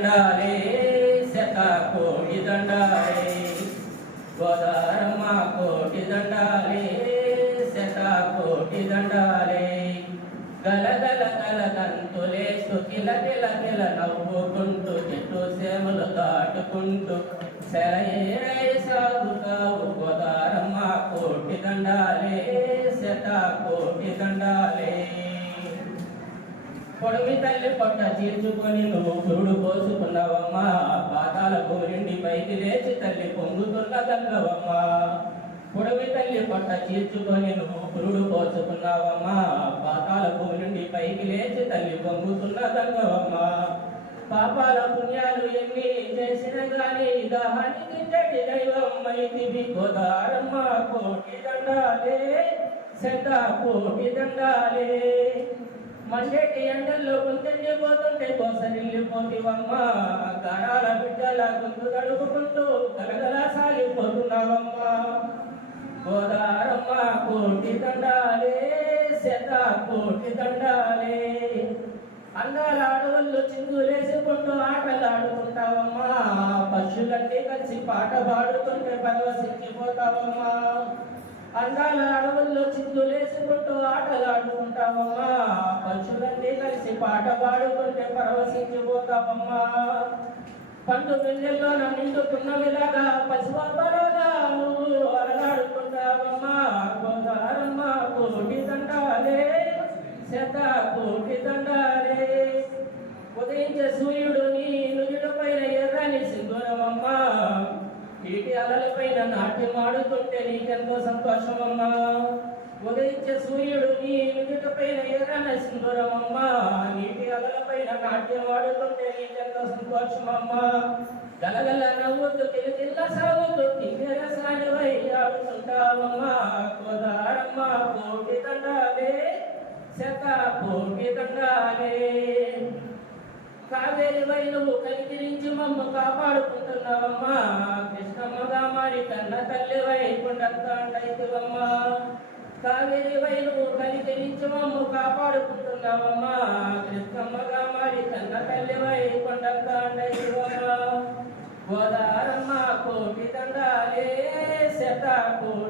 దండాలే శత కోటి దండాలే. గోదారమ్మ కోటి దండాలే శత కోటి దండాలే. గల గల గల కిల కిల కిల నవ్వుకుంటూ చెట్టు సేమలు దాటుకుంటూ సెలయేరై సాగుతావు గోదారమ్మ కోటి దండాలే శత కోటి దండాలే. పొడవి తల్లి పొట్ట చీల్చుకొని నువ్వు పురుడు పోసుకున్నావమ్మా పాతాల నిండి పైకి లేచి తల్లి పొంగుతున్న గంగవమ్మా పొడవి తల్లి పొట్ట చీల్చుకొని నువ్వు పురుడు పోసుకున్నావమ్మా పాతాల నిండి పైకి లేచి తల్లి పొంగుతున్న గంగవమ్మా పాపాల పుణ్యాలు ఎన్ని చేసిన గాని దాహానికి చెడి దైవం మైతివి గోదారమ్మ కోటి దండాలే శత కోటి దండాలే. మండేటి ఎండల్లో గుంతెండిపోతుంటే కోసరిల్లిపోతివమ్మ గారాల బిడ్డల గుంతు తడుపుకుంటూ గలగల సాగిపోతున్నావమ్మా. గోదారమ్మ కోటి దండాలే శత కోటి దండాలే అందాల అడవుల్లో చిందులేసుకుంటూ ఆటలాడుకుంటావమ్మా. పశువులన్నీ కలిసి పాట పాడుతుంటే పరవశించిపోతావమ్మా అందాల అడవుల్లో చిందులేసుకుంటూ ఆటలాడుకుంటావమ్మా. పశువులన్నీ కలిసి పాట పాడుకుంటే పరవశించిపోతామమ్మా పండు వెన్నెల్లో నిండుకున్నవిలాగా పసిపాపలాగా నువ్వు అలలాడుకుంటావమ్మా. గోదారమ్మ కోటి దండాలే శత కోటి దండాలే. ఉదయించే సూర్యుడు నీ నుదుట పైన ఎర్రని సింధూరమమ్మ. నీటి అలలపైన నాట్యం ఆడుతుంటే నీకెంతో సంతోషమమ్మా. ఉదయించే సూర్యుడు నీ నుదుట పైన ఎర్రన సింధురమమ్మ నీటి అలలపైన నాట్యం ఆడుతుంటే నీకెంతో సంతోషమమ్మ. గలగల నవ్వుతూ కిలకిల్ల సాగుతూ కిన్నెర సానివై ఆడుతుంటావమ్మా కోదారమ్మ కోటి తండాలే శత కోటి తండాలే. కావేరి వైనువు కనికరించి మమ్మ కాపాడుకుంటున్నావమ్మా. కృష్ణమ్మగా మారి కన్న తల్లి వై కొండంతాండైతివమ్మా కావేరి వైనువు మమ్మ కాపాడుకుంటున్నావమ్మా. కృష్ణమ్మగా మరి కన్న తల్లి వై కొండంతాండైతివమ్మా గోదారమ్మ కోటి దండాలే శత కోటి